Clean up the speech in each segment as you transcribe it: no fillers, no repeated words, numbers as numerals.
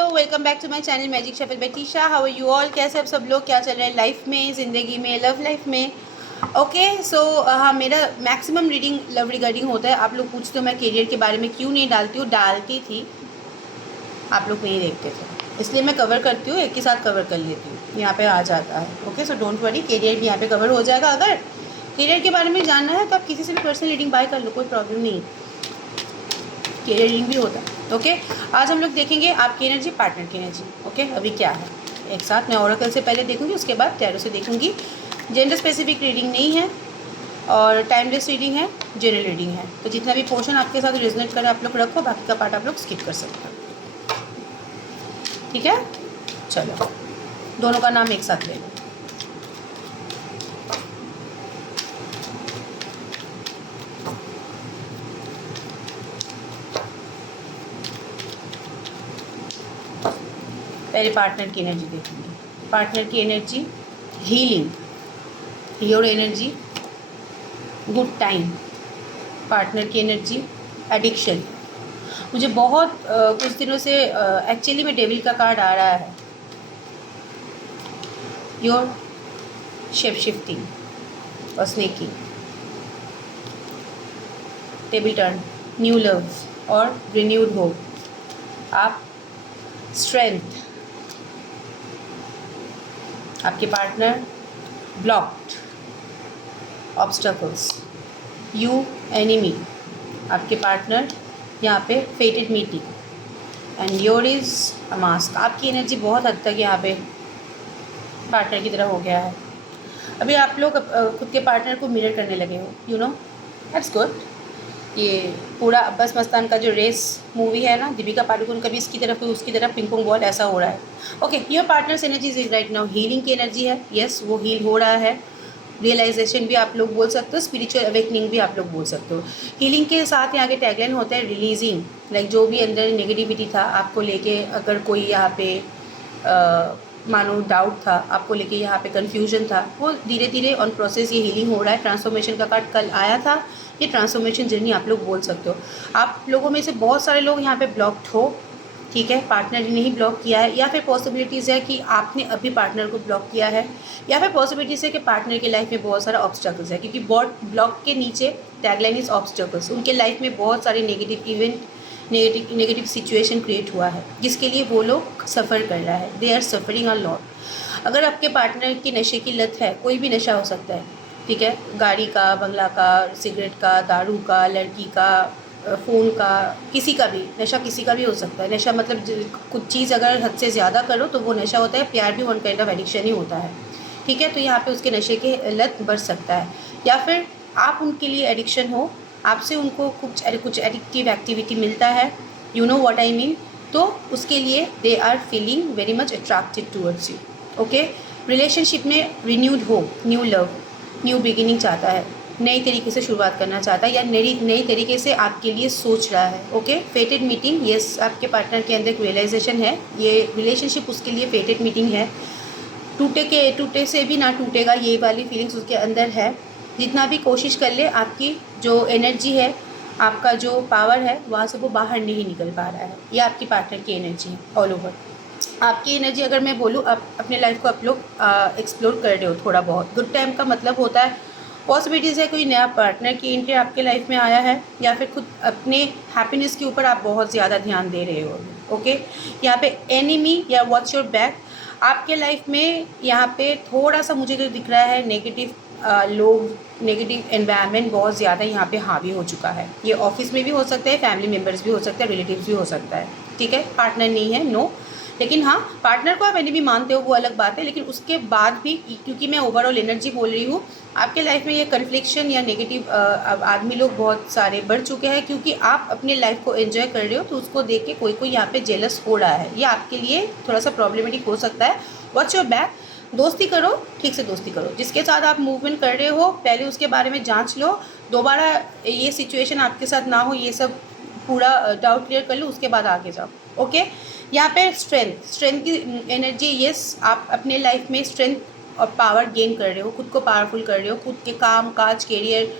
Hello, welcome back to my channel magic shuffle बेटीशा। How are you all? कैसे अब सब लोग, क्या चल रहा है लाइफ में, ज़िंदगी में, लव लाइफ में? ओके सो हाँ, मेरा मैक्सिमम रीडिंग लव रिगार्डिंग होता है। आप लोग पूछते हो मैं करियर के बारे में क्यों नहीं डालती हूँ। डालती थी, आप लोग नहीं देखते थे, इसलिए मैं कवर करती हूँ, एक के साथ कवर कर लेती हूँ, यहाँ पे आ जाता है। Okay so don't worry, career भी यहाँ पे कवर हो जाएगा। अगर करियर के बारे में जानना है तो आप किसी से भी पर्सनल रीडिंग बाय कर लो, कोई प्रॉब्लम नहीं, करियर रीडिंग भी होता है। ओके आज हम लोग देखेंगे आपकी एनर्जी, पार्टनर की एनर्जी। ओके अभी क्या है एक साथ, मैं ओरेकल से पहले देखूंगी, उसके बाद टैरो से देखूंगी। जेंडर स्पेसिफिक रीडिंग नहीं है और टाइमलेस रीडिंग है, जनरल रीडिंग है। तो जितना भी पोर्शन आपके साथ रेजोनेट करे आप लोग रखो, बाकी का पार्ट आप लोग स्किप कर सकते हो। ठीक है, चलो दोनों का नाम एक साथ ले लो। पहले पार्टनर की एनर्जी देखूंगी। पार्टनर की energy healing, your energy good time. Partner की एनर्जी एडिक्शन। मुझे बहुत कुछ दिनों से एक्चुअली में डेविल का कार्ड आ रहा है। योर शेप शिफ्टिंग और sneaky, table turn, new love और रिन्यूड होप। आप स्ट्रेंथ, आपके पार्टनर ब्लॉक्ड, ऑब्स्टकल्स, यू एनिमी, आपके पार्टनर यहाँ पे फेटेड meeting and your is a mask. आपकी एनर्जी बहुत हद तक यहाँ पे पार्टनर की तरह हो गया है। अभी आप लोग खुद के पार्टनर को मिरर करने लगे हो, यू नो दैट्स गुड। ये पूरा अब्बास मस्तान का जो रेस मूवी है ना, दीपिका पादुकोण, कभी इसकी तरफ कोई उसकी तरफ, पिंग पोंग बॉल ऐसा हो रहा है। Okay your partners energy is right now healing की एनर्जी है। यस वो हील हो रहा है। रियलाइजेशन भी आप लोग बोल सकते हो, स्पिरिचुअल अवेकनिंग भी आप लोग बोल सकते हो। हीलिंग के साथ यहाँ के टैगलाइन होता है रिलीजिंग, लाइक जो भी अंदर नेगेटिविटी था आपको लेके, अगर कोई यहाँ पे मानो डाउट था आपको लेके, यहाँ पे कन्फ्यूजन था, वो धीरे धीरे ऑन प्रोसेस ये हीलिंग हो रहा है। ट्रांसफॉर्मेशन का कार्ड कल आया था, ये ट्रांसफॉर्मेशन जर्नी आप लोग बोल सकते हो। आप लोगों में से बहुत सारे लोग यहाँ पे ब्लॉक्ड हो, ठीक है, पार्टनर ने ही ब्लॉक किया है, या फिर पॉसिबिलिटीज़ है कि आपने अभी पार्टनर को ब्लॉक किया है, या फिर पॉसिबिलिटीज़ है कि पार्टनर के लाइफ में बहुत सारा ऑब्स्टकल्स है, क्योंकि ब्लॉक के नीचे टैगलाइन इज ऑब्स्टकल्स। उनके लाइफ में बहुत सारे negative event, negative situation create हुआ है, जिसके लिए वो लोग सफ़र कर रहा है। They are suffering a lot. अगर आपके पार्टनर की नशे की लत है, कोई भी नशा हो सकता है, ठीक है, गाड़ी का, बंगला का, सिगरेट का, दारू का, लड़की का, फ़ोन का, किसी का भी नशा, किसी का भी हो सकता है। नशा मतलब कुछ चीज़ अगर हद से ज़्यादा करो तो वो नशा होता है। प्यार भी वन काइंड ऑफ एडिक्शन ही होता है, ठीक है। तो यहाँ पे उसके नशे के लत बढ़ सकता है, या फिर आप उनके लिए एडिक्शन हो, आपसे उनको कुछ एडिक्टिव एक्टिविटी मिलता है, you know what I mean. तो उसके लिए they are feeling very much attracted towards you. Okay relationship में रिन्यूड हो, न्यू लव, न्यू बिगिनिंग चाहता है, नई तरीके से शुरुआत करना चाहता है, या नई तरीके से आपके लिए सोच रहा है। ओके फेटेड मीटिंग, यस आपके पार्टनर के अंदर एक रियलाइजेशन है, ये रिलेशनशिप उसके लिए फेटेड मीटिंग है। टूटे से भी ना टूटेगा, ये वाली फीलिंग्स उसके अंदर है। जितना भी कोशिश कर ले, आपकी जो एनर्जी है, आपका जो पावर है, वहाँ से वो बाहर नहीं निकल पा रहा है। ये आपकी पार्टनर की एनर्जी है ऑल ओवर। आपकी एनर्जी अगर मैं बोलूँ, आप अपने लाइफ को आप लोग एक्सप्लोर कर रहे हो थोड़ा बहुत। गुड टाइम का मतलब होता है पॉसिबिलिटीज़ है कोई नया पार्टनर की एंट्री आपके लाइफ में आया है, या फिर खुद अपने हैप्पीनेस के ऊपर आप बहुत ज़्यादा ध्यान दे रहे हो। ओके यहाँ पे एनिमी या वॉच योर बैक, आपके लाइफ में यहाँ पे थोड़ा सा मुझे जो दिख रहा है, नेगेटिव लोग, नेगेटिव एनवायरनमेंट बहुत ज़्यादा यहाँ पे हावी हो चुका है। ये ऑफिस में भी हो सकता है, फैमिली मेम्बर्स भी हो सकता है, रिलेटिव्स भी हो सकता है, ठीक है। पार्टनर नहीं है, नो, लेकिन हाँ पार्टनर को आप एनिमी मानते हो वो अलग बात है। लेकिन उसके बाद भी, क्योंकि मैं ओवरऑल एनर्जी बोल रही हूँ, आपके लाइफ में ये कन्फ्लिक्शन या नेगेटिव आदमी लोग बहुत सारे बढ़ चुके हैं, क्योंकि आप अपने लाइफ को एंजॉय कर रहे हो, तो उसको देख के कोई यहाँ पे जेलस हो रहा है। ये आपके लिए थोड़ा सा प्रॉब्लमेटिक हो सकता है। वॉच योर बैक, दोस्ती करो, ठीक से दोस्ती करो। जिसके साथ आप मूवमेंट कर रहे हो, पहले उसके बारे में जांच लो, दोबारा ये सिचुएशन आपके साथ ना हो, ये सब पूरा डाउट क्लियर कर लो, उसके बाद आगे जाओ। ओके यहाँ पे स्ट्रेंथ की एनर्जी, यस आप अपने लाइफ में स्ट्रेंथ और पावर गेन कर रहे हो, खुद को पावरफुल कर रहे हो, खुद के काम काज, करियर,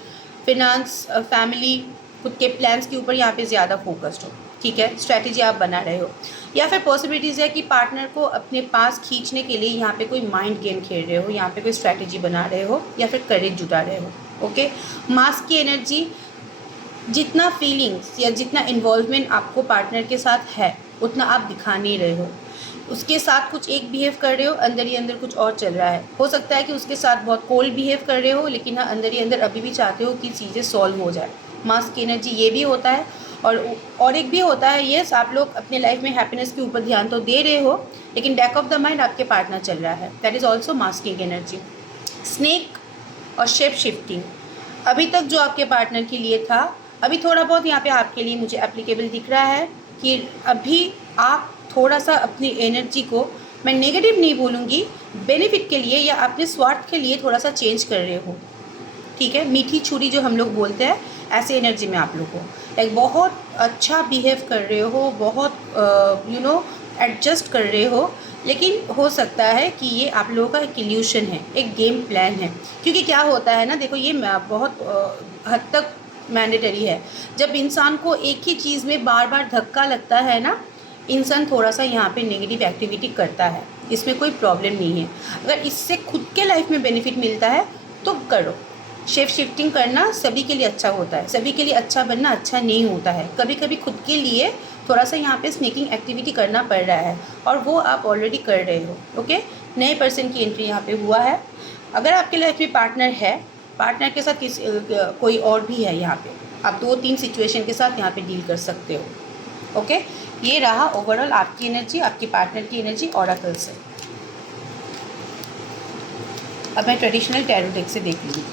फिनांस, फैमिली, खुद के प्लान्स के ऊपर यहाँ पे ज़्यादा फोकस्ड हो। ठीक है, स्ट्रैटेजी आप बना रहे हो, या फिर पॉसिबिलिटीज़ है कि पार्टनर को अपने पास खींचने के लिए यहाँ पे कोई माइंड गेम खेल रहे हो, यहाँ पे कोई स्ट्रैटेजी बना रहे हो, या फिर करेज जुटा रहे हो। ओके, मास्क की एनर्जी, जितना फीलिंग्स या जितना इन्वॉल्वमेंट आपको पार्टनर के साथ है उतना आप दिखा नहीं रहे हो। उसके साथ कुछ एक बिहेव कर रहे हो, अंदर ही अंदर कुछ और चल रहा है। हो सकता है कि उसके साथ बहुत कोल्ड बिहेव कर रहे हो, लेकिन हाँ अंदर ही अंदर अभी भी चाहते हो कि चीज़ें सॉल्व हो जाए। मास्क की एनर्जी ये भी होता है। और एक भी होता है, यस आप लोग अपने लाइफ में हैप्पीनेस के ऊपर ध्यान तो दे रहे हो, लेकिन बैक ऑफ द माइंड आपके पार्टनर चल रहा है। That is also masking energy. Snake और शेप शिफ्टिंग, अभी तक जो आपके पार्टनर के लिए था, अभी थोड़ा बहुत यहाँ पे आपके लिए मुझे एप्लीकेबल दिख रहा है कि अभी आप थोड़ा सा अपनी एनर्जी को, मैं नेगेटिव नहीं बोलूँगी, बेनिफिट के लिए या अपने स्वार्थ के लिए थोड़ा सा चेंज कर रहे हो। ठीक है, मीठी छुरी जो हम लोग बोलते हैं, ऐसे एनर्जी में आप लोग हो। लाइक बहुत अच्छा बिहेव कर रहे हो, बहुत एडजस्ट कर रहे हो, लेकिन हो सकता है कि ये आप लोगों का एक इल्यूशन है, एक गेम प्लान है। क्योंकि क्या होता है ना, देखो ये बहुत हद तक मैंडेटरी है। जब इंसान को एक ही चीज़ में बार बार धक्का लगता है ना, इंसान थोड़ा सा यहाँ पे नेगेटिव एक्टिविटी करता है, इसमें कोई प्रॉब्लम नहीं है। अगर इससे खुद के लाइफ में बेनिफिट मिलता है तो करो। शेप शिफ्टिंग करना सभी के लिए अच्छा होता है, सभी के लिए अच्छा बनना अच्छा नहीं होता है। कभी कभी खुद के लिए थोड़ा सा यहाँ पे स्नेकिंग एक्टिविटी करना पड़ रहा है, और वो आप ऑलरेडी कर रहे हो। ओके, नए पर्सन की एंट्री यहाँ पे हुआ है। अगर आपके लाइफ में पार्टनर है, पार्टनर के साथ कोई और भी है, यहाँ पे आप 2-3 सिचुएशन के साथ यहाँ पे डील कर सकते हो। ओके, ये रहा ओवरऑल आपकी एनर्जी, आपकी पार्टनर की एनर्जी ओरेकल से। अब मैं ट्रेडिशनल टैरो डेक से देख लूँगी।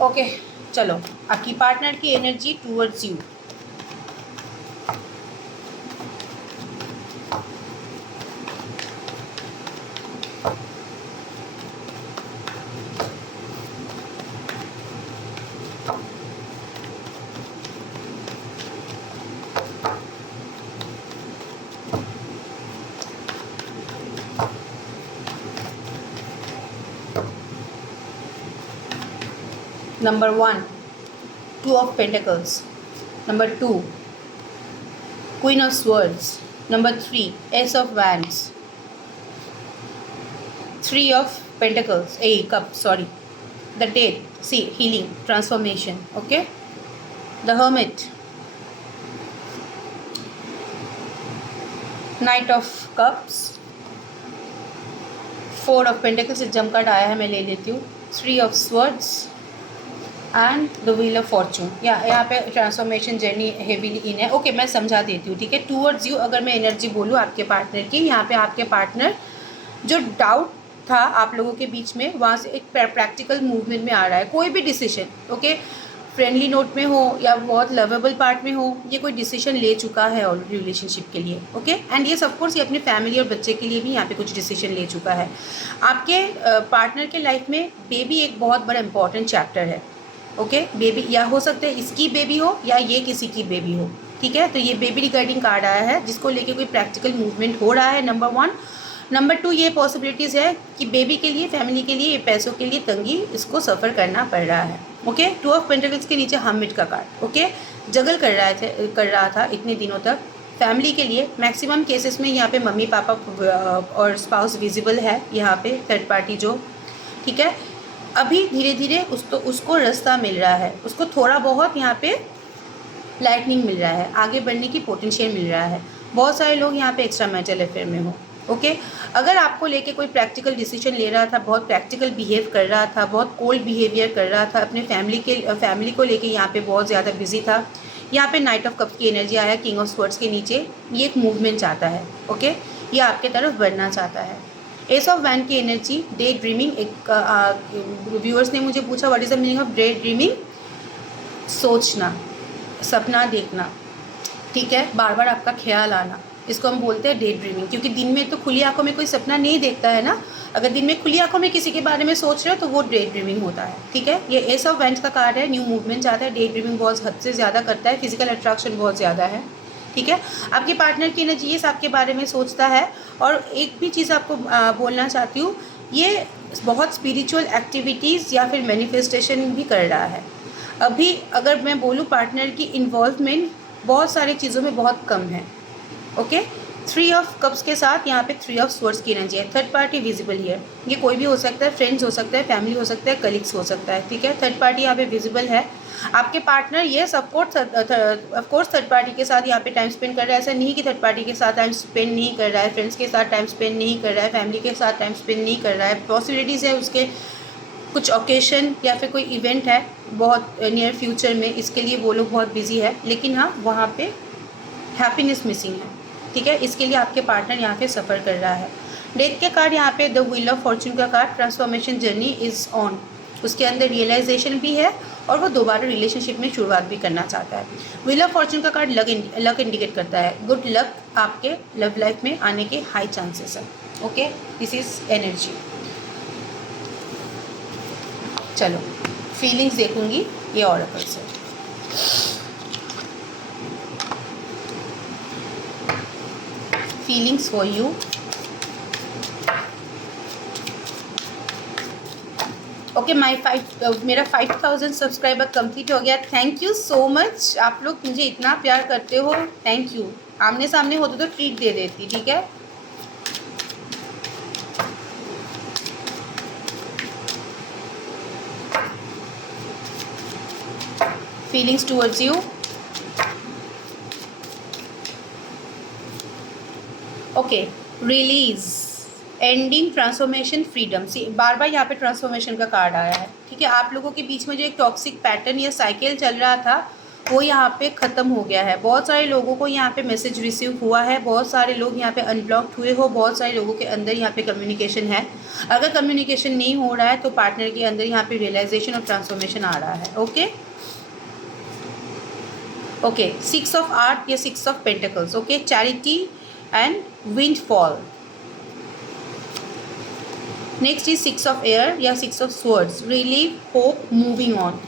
ओके, चलो आपकी पार्टनर की energy towards you. Number 1, Two of Pentacles. Number 2, Queen of Swords. Number 3, Ace of Wands. 3 of Pentacles, Cups, sorry. The Dead, see, healing, transformation, okay? The Hermit. Knight of Cups. 4 of Pentacles, एक जम card आया है, मैं ले लेती हूँ. 3 of Swords. And the wheel of Fortune. यहाँ पे ट्रांसफॉर्मेशन जर्नी हेवीली इन है। ओके, मैं समझा देती हूँ, ठीक है। टूवर्ड्स यू अगर मैं एनर्जी बोलूँ आपके पार्टनर की, यहाँ पे आपके पार्टनर जो डाउट था आप लोगों के बीच में, वहाँ से एक प्रैक्टिकल मूवमेंट में आ रहा है। कोई भी डिसीजन, ओके, फ्रेंडली नोट में हो या बहुत लवेबल पार्ट में हो, ये कोई डिसीजन ले चुका है ऑलरेडी रिलेशनशिप के लिए। ओके, एंड ये ऑफकोर्स ये अपनी फैमिली और बच्चे के लिए भी यहाँ पे कुछ डिसीजन ले चुका है। आपके पार्टनर के लाइफ में बेबी एक बहुत बड़ा इंपॉर्टेंट चैप्टर है। ओके, बेबी या हो सकता है इसकी बेबी हो या ये किसी की बेबी हो, ठीक है। तो ये बेबी रिगार्डिंग कार्ड आया है, जिसको लेके कोई प्रैक्टिकल मूवमेंट हो रहा है, नंबर 1। नंबर 2, ये पॉसिबिलिटीज़ है कि बेबी के लिए, फैमिली के लिए, पैसों के लिए तंगी इसको सफ़र करना पड़ रहा है। ओके, 2 ऑफ पेंटिकल्स के नीचे हर्मिट का कार्ड, ओके, जगल कर रहा था इतने दिनों तक। फैमिली के लिए मैक्सिमम केसेस में यहाँ पे मम्मी पापा और स्पाउस विजिबल है, यहाँ पे थर्ड पार्टी जो, ठीक है। अभी धीरे धीरे उसको रास्ता मिल रहा है, उसको थोड़ा बहुत यहाँ पे लाइटनिंग मिल रहा है, आगे बढ़ने की पोटेंशियल मिल रहा है। बहुत सारे लोग यहाँ पे एक्स्ट्रा मैरिटल अफेयर में हो। ओके, अगर आपको लेके कोई प्रैक्टिकल डिसीजन ले रहा था, बहुत प्रैक्टिकल बिहेव कर रहा था, बहुत कोल्ड बिहेवियर कर रहा था, अपने फैमिली को लेके यहाँ पे बहुत ज़्यादा बिजी था, यहाँ पे नाइट ऑफ कप्स की एनर्जी आया, किंग ऑफ स्वॉर्ड्स के नीचे, ये एक मूवमेंट चाहता है। ओके, ये आपके तरफ बढ़ना चाहता है। एस ऑफ वैन की एनर्जी, डे ड्रीमिंग। एक व्यूअर्स ने मुझे पूछा what is the meaning of day dreaming? सोचना, सपना देखना, ठीक है, बार बार आपका ख्याल आना, इसको हम बोलते हैं डे ड्रीमिंग। क्योंकि दिन में तो खुली आंखों में कोई सपना नहीं देखता है ना, अगर दिन में खुली आंखों में किसी के बारे में सोच रहे हो तो वो डे ड्रीमिंग होता है, ठीक है। ये एस ऑफ वैंड्स का कार्ड है, न्यू मूवमेंट चाहता है, डे ड्रीमिंग बहुत हद से ज़्यादा करता है, फिजिकल अट्रैक्शन बहुत ज़्यादा है, ठीक है। आपके पार्टनर की एनर्जी ये आपके बारे में सोचता है। और एक भी चीज़ आपको बोलना चाहती हूँ, ये बहुत स्पिरिचुअल एक्टिविटीज़ या फिर मैनिफेस्टेशन भी कर रहा है। अभी अगर मैं बोलूँ पार्टनर की इन्वॉल्वमेंट बहुत सारी चीज़ों में बहुत कम है। ओके, 3 ऑफ कप्स के साथ यहाँ पे 3 ऑफ स्वॉर्ड्स की एनर्जी है। थर्ड पार्टी विजिबल हियर, ये कोई भी हो सकता है, फ्रेंड्स हो सकता है, फैमिली हो सकता है, कलीग्स हो सकता है, ठीक है। थर्ड पार्टी यहाँ पे विजिबल है। आपके पार्टनर ये ऑफकोर्स थर्ड पार्टी के साथ यहाँ पे टाइम स्पेंड कर रहा है। ऐसा नहीं कि थर्ड पार्टी के साथ टाइम स्पेंड नहीं कर रहा है, फ्रेंड्स के साथ टाइम स्पेंड नहीं कर रहा है, फैमिली के साथ टाइम स्पेंड नहीं कर रहा है। पॉसिबिलिटीज़ है उसके कुछ ओकेशन या फिर कोई इवेंट है बहुत नियर फ्यूचर में, इसके लिए वो लोग बहुत बिजी है, लेकिन हाँ वहाँ पे हैप्पीनेस मिसिंग है, ठीक है। इसके लिए आपके पार्टनर यहाँ पे सफ़र कर रहा है। डेथ के कार्ड यहाँ पे द व्हील ऑफ फॉर्चून का card, transformation journey is on, उसके अंदर रियलाइजेशन भी है और वो दोबारा रिलेशनशिप में शुरुआत भी करना चाहता है। व्हील ऑफ फॉर्चून का कार्ड लक इंडिकेट करता है, गुड लक आपके लव लाइफ में आने के हाई चांसेस है। Okay, this is energy. चलो फीलिंग्स देखूंगी ये ऑरेकल से। Feelings for you. ओके, मेरा 5000 सब्सक्राइबर कंप्लीट हो गया। थैंक यू सो मच, आप लोग मुझे इतना प्यार करते हो, थैंक यू। आमने सामने होते तो ट्रीट दे देती, ठीक है। Feelings towards you. Okay, release, ending, transformation, freedom. See बार बार यहाँ पे ट्रांसफॉर्मेशन का कार्ड आया है, ठीक है। आप लोगों के बीच में जो एक टॉक्सिक पैटर्न या साइकिल चल रहा था वो यहाँ पे ख़त्म हो गया है। बहुत सारे लोगों को यहाँ पे मैसेज रिसीव हुआ है, बहुत सारे लोग यहाँ पे अनब्लॉक्ड हुए हो, बहुत सारे लोगों के अंदर यहाँ पे कम्युनिकेशन है। अगर कम्युनिकेशन नहीं हो रहा है तो पार्टनर के अंदर यहाँ पे रियलाइजेशन और ट्रांसफॉर्मेशन आ रहा है। ओके ओके, 6 ऑफ आर्ट या 6 of pentacles. Okay, charity and windfall. Next is 6 of air या 6 of swords, relieve, hope, moving on.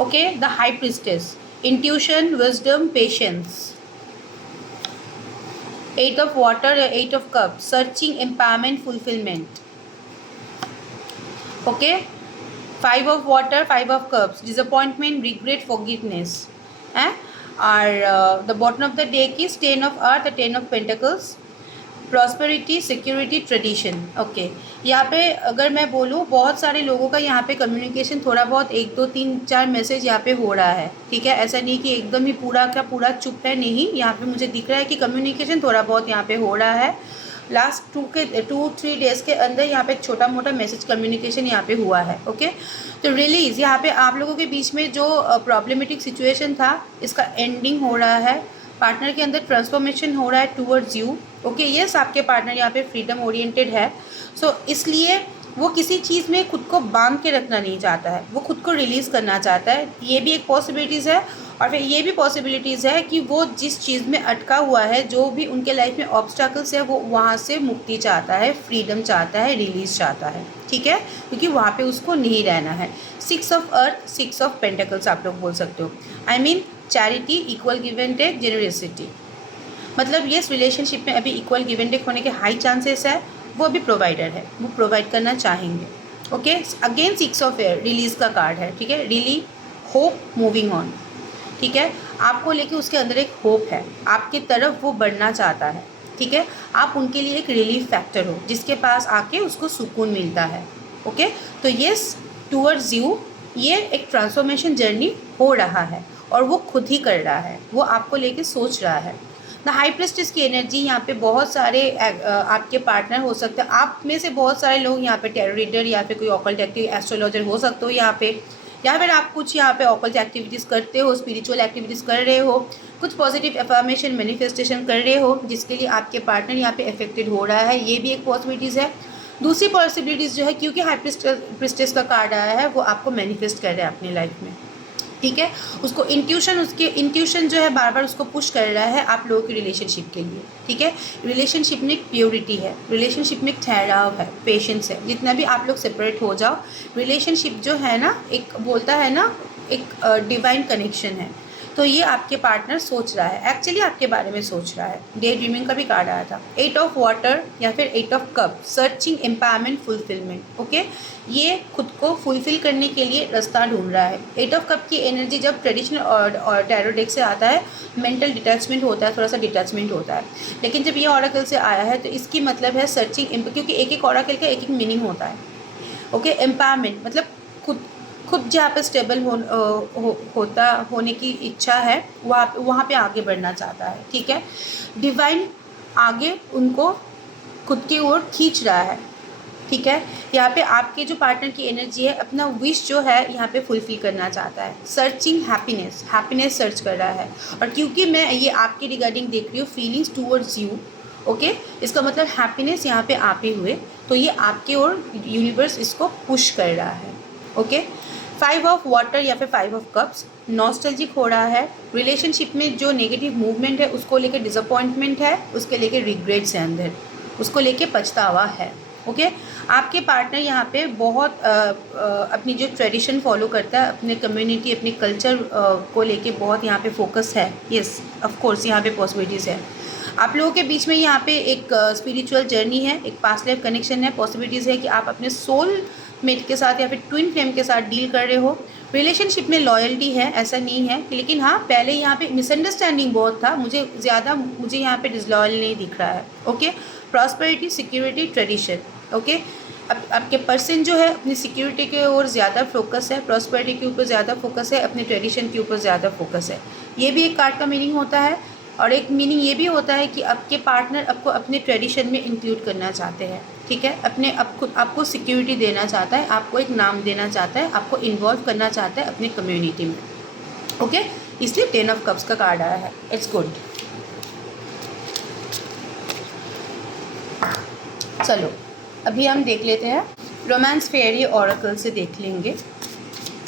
Okay, the high priestess, intuition, wisdom, patience. 8 of water या 8 of cup, searching, empowerment, fulfilment. Okay, 5 of water, 5 of cups, disappointment, regret, forgiveness. और the bottom of the deck is 10 of earth, 10 of pentacles, prosperity, security, tradition. Okay, यहाँ पे अगर मैं बोलूँ बहुत सारे लोगों का यहाँ पे कम्युनिकेशन थोड़ा बहुत 1 2 3 4 मैसेज यहाँ पे हो रहा है, ठीक है। ऐसा नहीं कि एकदम ही पूरा का पूरा चुप है, नहीं, यहाँ पे मुझे दिख रहा है कि कम्युनिकेशन थोड़ा बहुत यहाँ पे हो रहा है। लास्ट 2-3 डेज़ के अंदर यहाँ पे छोटा मोटा मैसेज कम्युनिकेशन यहाँ पे हुआ है। ओके, तो रिलीज़, यहाँ पे आप लोगों के बीच में जो प्रॉब्लमेटिक सिचुएशन था इसका एंडिंग हो रहा है। पार्टनर के अंदर ट्रांसफॉर्मेशन हो रहा है टूवर्ड्स यू। ओके, यस, आपके पार्टनर यहाँ पे फ्रीडम ओरिएंटेड है, सो इसलिए वो किसी चीज़ में खुद को बांध के रखना नहीं चाहता है, वो खुद को रिलीज़ करना चाहता है। ये भी एक पॉसिबिलिटीज़ है, और फिर ये भी पॉसिबिलिटीज़ है कि वो जिस चीज़ में अटका हुआ है, जो भी उनके लाइफ में ऑब्स्टैकल्स है, वो वहाँ से मुक्ति चाहता है, फ्रीडम चाहता है, रिलीज़ चाहता है, ठीक है, क्योंकि वहाँ पे उसको नहीं रहना है। 6 ऑफ अर्थ, 6 ऑफ पेंटिकल्स आप लोग बोल सकते हो। I mean charity, equal give and take, generosity. मतलब ये रिलेशनशिप में अभी इक्वल गिव एंड टेक होने के हाई चांसेस है, वो अभी प्रोवाइडर है, वो प्रोवाइड करना चाहेंगे। Okay, again 6 of air, release का कार्ड है, ठीक है। रिली, होप, मूविंग ऑन, ठीक है। आपको लेके उसके अंदर एक होप है, आपकी तरफ वो बढ़ना चाहता है, ठीक है। आप उनके लिए एक रिलीफ फैक्टर हो, जिसके पास आके उसको सुकून मिलता है। ओके, तो येस, टूवर्ड्स यू ये एक ट्रांसफॉर्मेशन जर्नी हो रहा है, और वो खुद ही कर रहा है, वो आपको लेके सोच रहा है। द हाई प्रिस्टेस की एनर्जी, यहाँ पे बहुत सारे आपके पार्टनर हो सकते हैं, आप में से बहुत सारे लोग यहाँ पे टैरो रीडर या फिर कोई ऑकल्ट एस्ट्रोलॉजर हो सकते हो यहाँ पे, या फिर आप कुछ यहाँ पे ऑकल्ट एक्टिविटीज़ करते हो, स्पिरिचुअल एक्टिविटीज़ कर रहे हो, कुछ पॉजिटिव अफर्मेशन मैनिफेस्टेशन कर रहे हो, जिसके लिए आपके पार्टनर यहाँ पे अफेक्टेड हो रहा है, ये भी एक पॉसिबिलिटीज़ है। दूसरी पॉसिबिलिटीज़ जो है, क्योंकि हाई प्रिस्टेस का कार्ड आया है, वो आपको मैनिफेस्ट कर रहा है अपनी लाइफ में, ठीक है। उसको उसके इंट्यूशन जो है बार बार उसको पुश कर रहा है आप लोगों की रिलेशनशिप के लिए, ठीक है। रिलेशनशिप में एक प्योरिटी है, रिलेशनशिप में एक ठहराव है, पेशेंस है। जितना भी आप लोग सेपरेट हो जाओ, रिलेशनशिप जो है ना, एक बोलता है ना, एक डिवाइन कनेक्शन है, तो ये आपके पार्टनर सोच रहा है, एक्चुअली आपके बारे में सोच रहा है। डे ड्रीमिंग का भी कार्ड आया था, 8 ऑफ वाटर या फिर 8 of cup, searching empowerment fulfilment. Okay, ये खुद को फुलफिल करने के लिए रास्ता ढूंढ रहा है। 8 ऑफ कप की एनर्जी जब ट्रेडिशनल और टैरो डेक से आता है, मेंटल डिटैचमेंट होता है, थोड़ा सा डिटैचमेंट होता है। लेकिन जब ये ऑरेकल से आया है तो इसकी मतलब है सर्चिंग, क्योंकि एक एक ऑरेकल का एक एक मीनिंग होता है। ओके, एम्पावरमेंट मतलब खुद जहाँ पे स्टेबल होने की इच्छा है, वहाँ पे आगे बढ़ना चाहता है। ठीक है, डिवाइन आगे उनको खुद की ओर खींच रहा है। ठीक है, यहाँ पे आपके जो पार्टनर की एनर्जी है, अपना विश जो है यहाँ पे फुलफिल करना चाहता है। सर्चिंग हैप्पीनेस सर्च कर रहा है। और क्योंकि मैं ये आपके रिगार्डिंग देख रही हूँ, फीलिंग्स टूवर्ड्स यू। ओके, इसका मतलब हैप्पीनेस यहाँ पे आप ही हुए, तो ये आपके ओर यूनिवर्स इसको पुश कर रहा है। ओके, 5 ऑफ वाटर या फिर 5 ऑफ कप्स, नॉस्टैल्जिक हो रहा है। रिलेशनशिप में जो नेगेटिव मूवमेंट है उसको लेकर डिसअपॉइंटमेंट है, उसके लेकर रिग्रेट्स है अंदर, उसको लेके पछतावा है। ओके, आपके पार्टनर यहाँ पे बहुत अपनी जो ट्रेडिशन फॉलो करता है, अपने कम्युनिटी, अपने कल्चर को लेके बहुत यहाँ पे फोकस है। यस, ऑफ कोर्स यहाँ पे पॉसिबिलिटीज़ है। आप लोगों के बीच में यहाँ पे एक स्पिरिचुअल जर्नी है, एक पास्ट लाइफ कनेक्शन है। पॉसिबिलिटीज़ है कि आप अपने सोल मेट के साथ या फिर ट्विन फ्लेम के साथ डील कर रहे हो। रिलेशनशिप में लॉयल्टी है, ऐसा नहीं है, लेकिन हाँ पहले यहाँ पे मिसअंडरस्टैंडिंग बहुत था। मुझे यहाँ पे डिसलॉयल नहीं दिख रहा है। Okay, prosperity, security, tradition. Okay, अब आपके पर्सन जो है अपनी सिक्योरिटी के ओर ज़्यादा फोकस है, प्रॉस्पेरिटी के ऊपर ज़्यादा फोकस है, अपने ट्रेडिशन के ऊपर ज़्यादा फोकस है। ये भी एक कार्ड का मीनिंग होता है। और एक मीनिंग ये भी होता है कि आपके पार्टनर आपको अपने ट्रेडिशन में इंक्लूड करना चाहते हैं। ठीक है, आपको सिक्योरिटी देना चाहता है, आपको एक नाम देना चाहता है, आपको इन्वॉल्व करना चाहता है अपनी कम्युनिटी में। ओके, इसलिए 10 ऑफ कप्स का कार्ड आया है। It's good. चलो अभी हम देख लेते हैं, रोमांस फेयरी ऑरेकल से देख लेंगे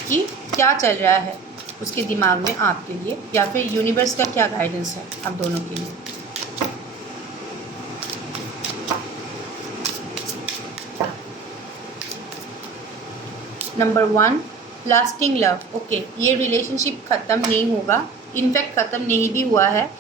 कि क्या चल रहा है उसके दिमाग में आपके लिए, या फिर यूनिवर्स का क्या गाइडेंस है आप दोनों के लिए। Number 1, lasting love. ओके, ये रिलेशनशिप ख़त्म नहीं होगा, इनफैक्ट ख़त्म नहीं भी हुआ है।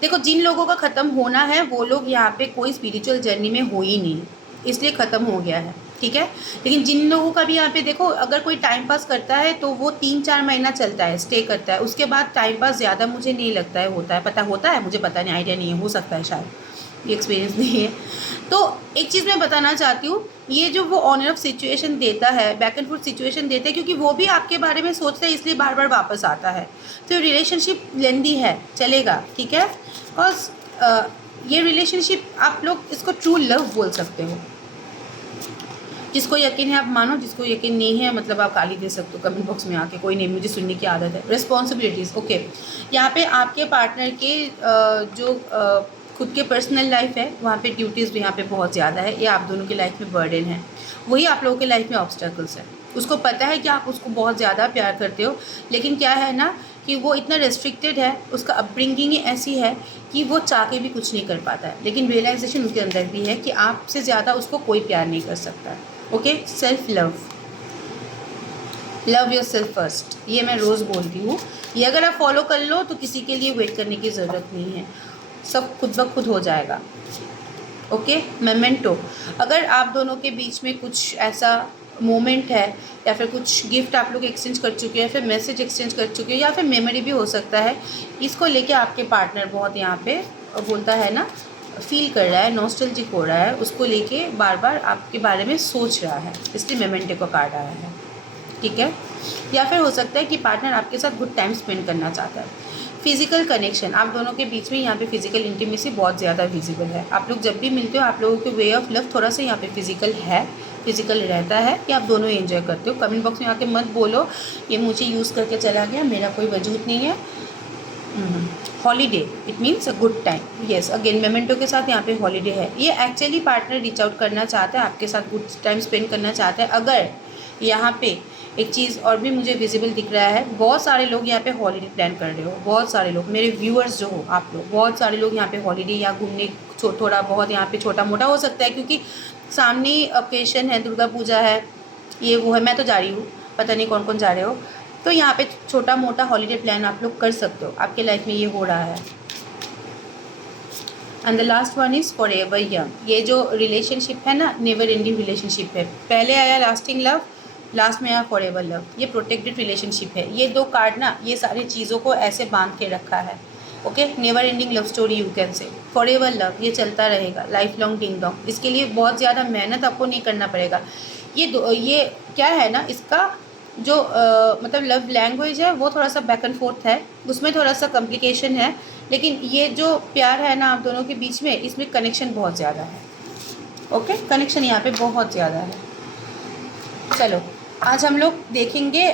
देखो, जिन लोगों का ख़त्म होना है वो लोग यहाँ पे कोई स्पिरिचुअल जर्नी में हो ही नहीं, इसलिए ख़त्म हो गया है। ठीक है, लेकिन जिन लोगों का भी यहाँ पे देखो, अगर कोई टाइम पास करता है तो वो 3-4 महीना चलता है, स्टे करता है, उसके बाद टाइम पास ज़्यादा मुझे नहीं लगता है होता है। होता है, मुझे पता नहीं, आइडिया नहीं है, हो सकता है, शायद ये एक्सपीरियंस नहीं है। तो एक चीज़ मैं बताना चाहती हूँ, ये जो वो ऑन एंड ऑफ सिचुएशन देता है, बैक एंड फोर्थ सिचुएशन देता है, क्योंकि वो भी आपके बारे में सोचता है, इसलिए बार बार वापस आता है। तो रिलेशनशिप लेंदी है, चलेगा। ठीक है, और ये रिलेशनशिप आप लोग इसको ट्रू लव बोल सकते हो। जिसको यकीन है आप मानो, जिसको यकीन नहीं है मतलब आप गाली दे सकते हो कमेंट बॉक्स में आके, कोई नहीं, मुझे सुनने की आदत है। रिस्पॉन्सिबिलिटीज़। ओके, यहाँ पे आपके पार्टनर के जो खुद के पर्सनल लाइफ है, वहाँ पे ड्यूटीज़ भी यहाँ पे बहुत ज़्यादा है। ये आप दोनों की लाइफ में बर्डन है, वही आप लोगों के लाइफ में ऑब्स्टेकल्स है। उसको पता है कि आप उसको बहुत ज़्यादा प्यार करते हो, लेकिन क्या है ना कि वो इतना रेस्ट्रिक्टेड है, उसका अपब्रिंगिंग ही ऐसी है कि वो चाह के भी कुछ नहीं कर पाता है। लेकिन रियलाइजेशन उसके अंदर भी है कि आपसे ज़्यादा उसको कोई प्यार नहीं कर सकता है। Okay, self love, love your self first, ये मैं रोज़ बोलती हूँ। ये अगर आप फॉलो कर लो तो किसी के लिए वेट करने की ज़रूरत नहीं है, सब खुद ब खुद हो जाएगा। ओके, मेमेंटो, अगर आप दोनों के बीच में कुछ ऐसा मोमेंट है या फिर कुछ गिफ्ट आप लोग एक्सचेंज कर चुके हैं, फिर मैसेज एक्सचेंज कर चुके हैं, या फिर मेमोरी भी हो सकता है, इसको लेके आपके पार्टनर बहुत यहाँ पे बोलता है ना, फील कर रहा है, नॉस्टैल्जिक हो रहा है, उसको लेके बार बार आपके बारे में सोच रहा है, इसलिए मेमेंटो का कार्ड आया है। ठीक है, या फिर हो सकता है कि पार्टनर आपके साथ गुड टाइम स्पेंड करना चाहता है। फिजिकल कनेक्शन, आप दोनों के बीच में यहाँ पे फिजिकल इंटीमेसी बहुत ज़्यादा विजिबल है। आप लोग जब भी मिलते हो, आप लोगों के वे ऑफ लव थोड़ा सा यहाँ पे फिजिकल है, फिजिकल रहता है, कि आप दोनों ही एंजॉय करते हो। कमेंट बॉक्स में आके मत बोलो ये मुझे यूज़ करके चला गया, मेरा कोई वजूद नहीं है। Holiday, it means a good time. Yes, again memento के साथ यहाँ पे हॉलीडे है। ये एक्चुअली पार्टनर रीच आउट करना चाहता है, आपके साथ गुड टाइम स्पेंड करना चाहता है। अगर यहाँ पे एक चीज़ और भी मुझे विजिबल दिख रहा है, बहुत सारे लोग यहाँ पे हॉलीडे प्लान कर रहे हो, बहुत सारे लोग, मेरे व्यूअर्स जो हो आप लोग, बहुत सारे लोग यहाँ पे हॉलीडे या घूमने, थोड़ा बहुत यहाँ पे छोटा मोटा हो सकता है, क्योंकि सामने ओकेशन है, दुर्गा पूजा है, ये वो है। मैं तो जा रही हूँ, पता नहीं कौन कौन जा रहे हो। तो यहाँ पे छोटा मोटा हॉलीडे प्लान आप लोग कर सकते हो, आपके लाइफ में ये हो रहा है। And the last one is for ever young. ये जो रिलेशनशिप है ना, नेवर एंडिंग रिलेशनशिप है। पहले आया लास्टिंग लव, लास्ट में आया फॉर एवर लव। ये प्रोटेक्टेड रिलेशनशिप है। ये 2 कार्ड ना ये सारी चीज़ों को ऐसे बांध के रखा है। Okay, never ending love story you can say. For ever love ये चलता रहेगा, लाइफ लॉन्ग डिंग डोंग। इसके लिए बहुत ज़्यादा मेहनत आपको नहीं करना पड़ेगा। ये क्या है ना, इसका जो मतलब लव लैंग्वेज है वो थोड़ा सा बैक एंड फोर्थ है, उसमें थोड़ा सा कॉम्प्लिकेशन है, लेकिन ये जो प्यार है ना आप दोनों के बीच में, इसमें कनेक्शन बहुत ज़्यादा है। ओके, कनेक्शन यहाँ पे बहुत ज़्यादा है। चलो आज हम लोग देखेंगे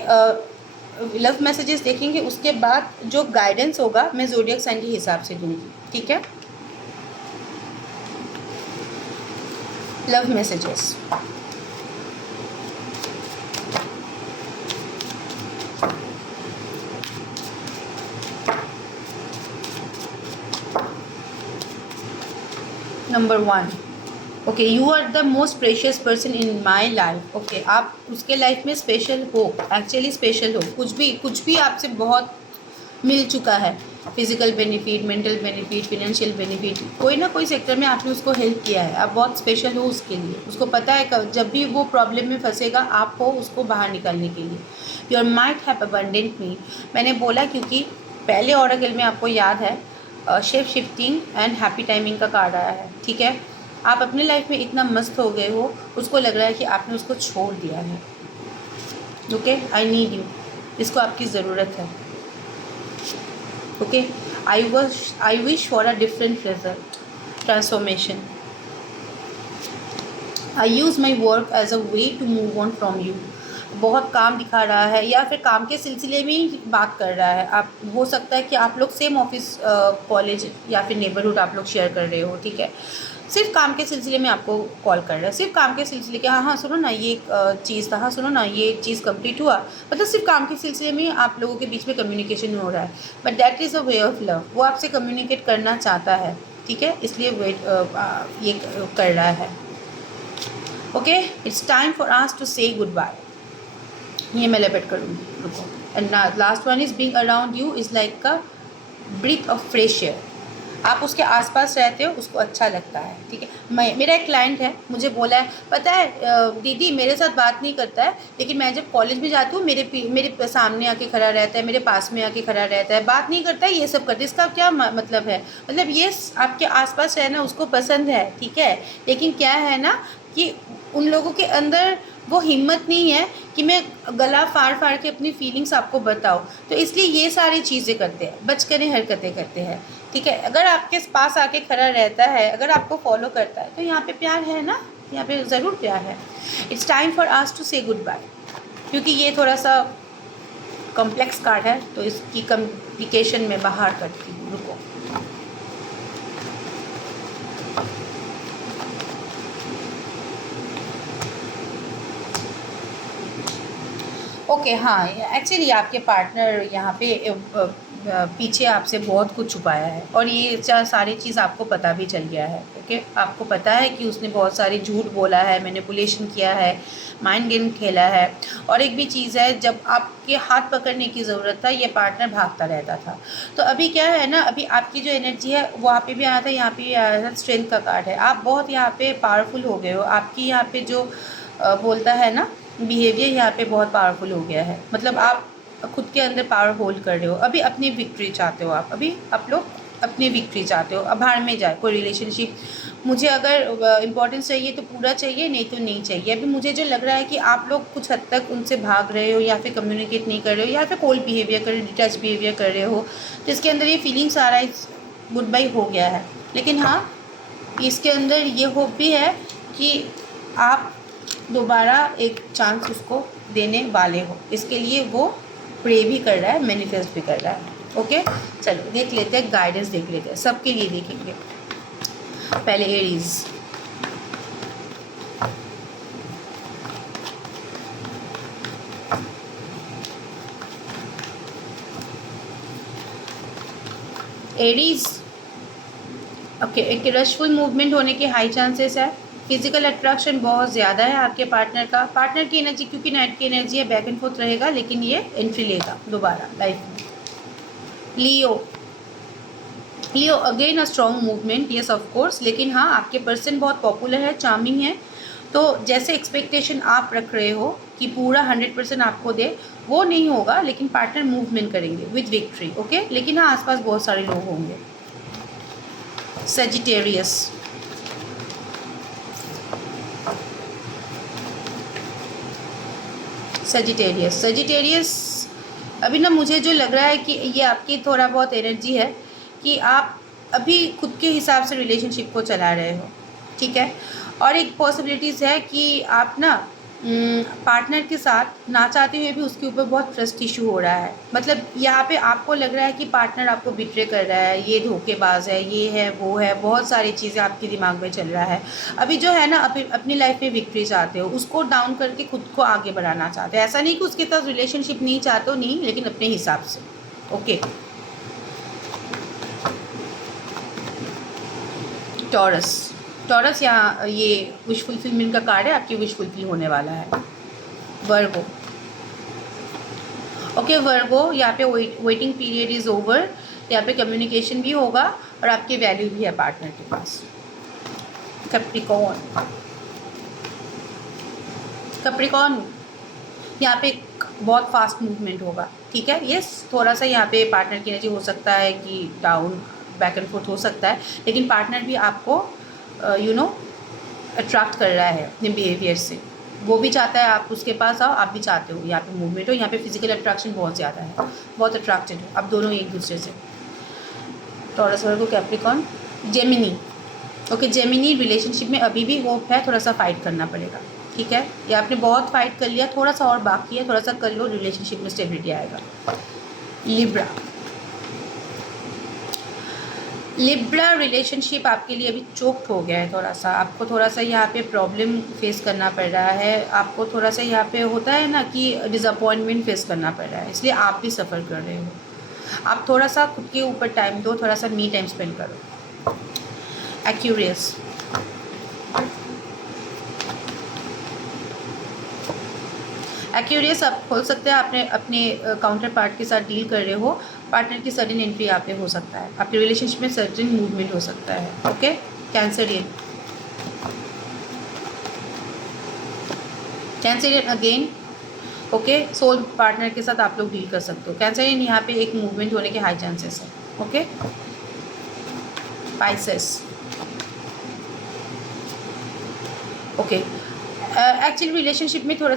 लव मैसेजेस देखेंगे, उसके बाद जो गाइडेंस होगा मैं ज़ोडिएक साइन के हिसाब से दूंगी, ठीक है। Love messages, number 1, okay, you are the most precious person in my life. Okay, आप उसके लाइफ में स्पेशल हो, एक्चुअली स्पेशल हो। कुछ भी आपसे बहुत मिल चुका है, physical benefit, mental benefit, financial benefit, कोई ना कोई सेक्टर में आपने उसको हेल्प किया है। आप बहुत स्पेशल हो उसके लिए। उसको पता है जब भी वो प्रॉब्लम में फंसेगा आप हो उसको बाहर निकालने के लिए। योर माइट हैव अबंडेंट मी, मैंने बोला क्योंकि पहले ऑरेकल में आपको याद है shape shifting and happy timing का कार्ड आया है, ठीक है। आप अपने लाइफ में इतना मस्त हो गए हो, उसको लग रहा है कि आपने उसको छोड़ दिया है। ओके, आई नीड यू, इसको आपकी ज़रूरत है। Okay, I wish for a different result, transformation. I use my work as a way to move on from you, बहुत काम दिखा रहा है या फिर काम के सिलसिले में ही बात कर रहा है। आप हो सकता है कि आप लोग सेम ऑफिस, कॉलेज या फिर नेबरहुड आप लोग शेयर कर रहे हो, ठीक है। सिर्फ काम के सिलसिले में आपको कॉल कर रहा है, सिर्फ काम के सिलसिले के, हाँ हाँ सुनो ना ये चीज़ था, हाँ सुनो ना ये चीज़ कंप्लीट हुआ, मतलब सिर्फ काम के सिलसिले में आप लोगों के बीच में कम्युनिकेशन हो रहा है। But that is a way of love, वो आपसे कम्युनिकेट करना चाहता है, ठीक है, इसलिए ये कर रहा है। Okay, it's time for us to say good bye, ये मैं रिपीट करूँगी, रुको। And last one is being around you is like a breath of fresh air. आप उसके आसपास रहते हो, उसको अच्छा लगता है, ठीक है। मेरा एक क्लाइंट है, मुझे बोला है, पता है दीदी मेरे साथ बात नहीं करता है, लेकिन मैं जब कॉलेज में जाती हूँ मेरे सामने आके खड़ा रहता है, मेरे पास में आके खड़ा रहता है, बात नहीं करता है, ये सब करता है। इसका क्या मतलब है, मतलब ये आपके आसपास रहना उसको पसंद है, ठीक है। लेकिन क्या है ना कि उन लोगों के अंदर वो हिम्मत नहीं है कि मैं गला फाड़ फाड़ के अपनी फीलिंग्स आपको बताऊँ, तो इसलिए ये सारी चीज़ें करते हैं, बचकाने हरकतें करते हैं, ठीक है। अगर आपके पास आके खड़ा रहता है, अगर आपको फॉलो करता है, तो यहाँ पे प्यार है ना, यहाँ पे ज़रूर प्यार है। It's time for us to say good bye, क्योंकि ये थोड़ा सा कॉम्प्लेक्स कार्ड है, तो इसकी कम्प्लिकेशन में बाहर करती हूँ, रुको। ओके, हाँ, एक्चुअली आपके पार्टनर यहाँ पे पीछे आपसे बहुत कुछ छुपाया है, और ये सारी चीज़ आपको पता भी चल गया है। ओके, आपको पता है कि उसने बहुत सारी झूठ बोला है, मैनिपुलेशन किया है, माइंड गेम खेला है। और एक भी चीज़ है, जब आपके हाथ पकड़ने की ज़रूरत था ये पार्टनर भागता रहता था। तो अभी क्या है ना, अभी आपकी जो एनर्जी है वहाँ पे भी आया था, यहाँ पे भी आया था, स्ट्रेंथ का कार्ड है। आप बहुत यहाँ पे पावरफुल हो गए हो, आपकी यहाँ पे जो बोलता है ना बिहेवियर यहाँ पे बहुत पावरफुल हो गया है, मतलब आप खुद के अंदर पावर होल्ड कर रहे हो। अभी अपनी विक्ट्री चाहते हो, आप लोग अपनी विक्ट्री चाहते हो। अब बाहर में जाए कोई रिलेशनशिप, मुझे अगर इम्पोर्टेंस चाहिए तो पूरा चाहिए, नहीं तो नहीं चाहिए। अभी मुझे जो लग रहा है कि आप लोग कुछ हद तक उनसे भाग रहे हो या फिर कम्युनिकेट नहीं कर रहे हो या फिर कोल्ड बिहेवियर कर रहे हो, डिटैच बिहेवियर कर रहे हो, तो इसके अंदर ये फीलिंग्स आ रहा है गुड बाई हो गया है। लेकिन हाँ, इसके अंदर ये होप भी है कि आप दोबारा एक चांस उसको देने वाले हो, इसके लिए वो प्रे भी कर रहा है, मैनिफेस्ट भी कर रहा है। ओके, चलो देख लेते हैं, गाइडेंस देख लेते हैं, सबके लिए देखेंगे। पहले एरीज, एरीज, ओके, एक रशफुल मूवमेंट होने के हाई चांसेस है, फिजिकल अट्रैक्शन बहुत ज़्यादा है आपके पार्टनर का। पार्टनर की एनर्जी क्योंकि नाइट की एनर्जी है, बैक एंड फोर्थ रहेगा, लेकिन ये एंट्री लेगा दोबारा लाइफ में। Leo, Leo again a strong movement, yes of course, लेकिन हाँ आपके पर्सन बहुत पॉपुलर है, चार्मिंग है, तो जैसे एक्सपेक्टेशन आप रख रहे हो कि पूरा 100% आपको दे, वो नहीं होगा, लेकिन पार्टनर मूवमेंट करेंगे विद विक्ट्री। ओके, लेकिन हाँ आसपास बहुत सारे लोग होंगे। सेजिटेरियस, सेजिटेरियस, सेजिटेरियस अभी ना मुझे जो लग रहा है कि ये आपकी थोड़ा बहुत एनर्जी है कि आप अभी खुद के हिसाब से रिलेशनशिप को चला रहे हो, ठीक है। और एक पॉसिबिलिटीज़ है कि आप ना पार्टनर के साथ ना चाहते हुए भी उसके ऊपर बहुत ट्रस्ट इशू हो रहा है। मतलब यहाँ पे आपको लग रहा है कि पार्टनर आपको बिट्रे कर रहा है, ये धोखेबाज है, ये है, वो है, बहुत सारी चीज़ें आपके दिमाग में चल रहा है। अभी जो है ना अपनी लाइफ में विक्ट्री चाहते हो, उसको डाउन करके खुद को आगे बढ़ाना चाहते हो। ऐसा नहीं कि उसके साथ रिलेशनशिप नहीं चाहते हो, नहीं, लेकिन अपने हिसाब से। ओके, टॉरस, टॉरस यहाँ ये विश फुलफिलमेंट का कार्ड है, आपकी विश फुलफिल होने वाला है। वर्गो, ओके वर्गो, यहाँ पे वेटिंग पीरियड इज़ ओवर, यहाँ पे कम्युनिकेशन भी होगा और आपकी वैल्यू भी है पार्टनर के पास। कैप्रिकॉर्न, कैप्रिकॉर्न यहाँ पे बहुत फास्ट मूवमेंट होगा, ठीक है। यस, थोड़ा सा यहाँ पे पार्टनर की एनर्जी हो सकता है कि डाउन, बैक एंड फोर्थ हो सकता है, लेकिन पार्टनर भी आपको अट्रैक्ट कर रहा है अपने बिहेवियर से। वो भी चाहता है आप उसके पास आओ, आप भी चाहते हो यहाँ पे मूवमेंट हो। यहाँ पे फिजिकल अट्रैक्शन बहुत ज़्यादा है, बहुत अट्रैक्टेड हो आप दोनों एक दूसरे से। Taurus, Virgo, Capricorn, Gemini, okay Gemini relationship में अभी भी होप है, थोड़ा सा फाइट करना पड़ेगा, ठीक है। या आपने बहुत फाइट कर लिया, थोड़ा सा और बाकी है, थोड़ा सा कर लो, रिलेशनशिप में स्टेबिलिटी आएगा। लिब्रा, लिब्रा रिलेशनशिप आपके लिए अभी चोक्ड हो गया है थोड़ा सा, आपको थोड़ा सा यहाँ पे प्रॉब्लम फेस करना पड़ रहा है, आपको थोड़ा सा यहाँ पे होता है ना कि डिसअपॉइंटमेंट फेस करना पड़ रहा है, इसलिए आप भी सफ़र कर रहे हो। आप थोड़ा सा खुद के ऊपर टाइम दो, थोड़ा सा मी टाइम स्पेंड करो। एक्यूरियस, एक्यूरियस आप खोल सकते हैं, आपने अपने काउंटर पार्ट के साथ डील कर रहे हो, पार्टनर की सडन एंट्री यहाँ पे हो सकता है, आपके रिलेशनशिप में सडन मूवमेंट हो सकता है। Okay, Cancerian, Cancerian again, okay soul partner के साथ आप लोग डील कर सकते हो। कैंसरियन यहाँ पे एक मूवमेंट होने के हाई चांसेस है। Okay, Pisces, okay actually relationship में थोड़ा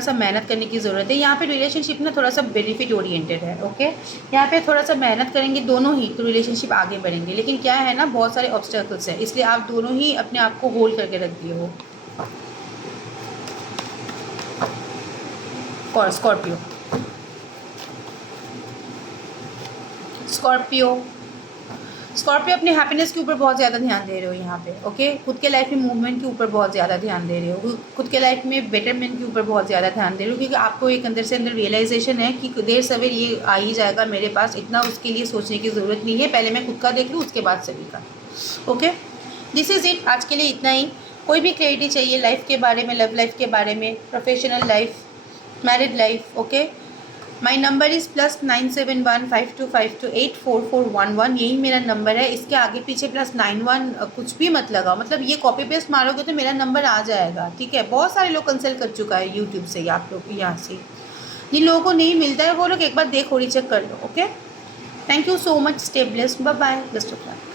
सा मेहनत करने की ज़रूरत है। यहाँ पे रिलेशनशिप ना थोड़ा सा बेनिफिट ओरिएंटेड है। ओके, यहाँ पे थोड़ा सा मेहनत करेंगे दोनों ही तो रिलेशनशिप आगे बढ़ेंगे, लेकिन क्या है ना बहुत सारे ऑब्स्टेकल्स हैं, इसलिए आप दोनों ही अपने आप को होल्ड करके रख दिए हो। और स्कॉर्पियो, स्कॉर्पियो, स्कॉर्पियो अपने हैप्पीनेस के ऊपर बहुत ज़्यादा ध्यान दे रहे हो यहाँ पे। ओके, खुद के लाइफ में मूवमेंट के ऊपर बहुत ज़्यादा ध्यान दे रहे हो, खुद के लाइफ में बेटरमेंट के ऊपर बहुत ज़्यादा ध्यान दे रहे हो, क्योंकि आपको एक अंदर से अंदर रियलाइजेशन है कि देर सवेर ये आ ही जाएगा मेरे पास, इतना उसके लिए सोचने की ज़रूरत नहीं है, पहले मैं खुद का देख लूँ उसके बाद सभी का। ओके, दिस इज़ इट, आज के लिए इतना ही। कोई भी क्लैरिटी चाहिए लाइफ के बारे में, लव लाइफ के बारे में, professional life, married life, okay, my number is +9152528441, यही मेरा नंबर है। इसके आगे पीछे +91 कुछ भी मत लगाओ, मतलब ये कॉपी पेस्ट मारोगे तो मेरा नंबर आ जाएगा, ठीक है। बहुत सारे लोग कंसल्ट कर चुका है यूट्यूब से, आप लोग यहाँ से, जिन लोगों को नहीं मिलता है वो लोग एक बार देख और चेक कर लो। Okay, thank you so much, stay blessed, bye bye, best of luck.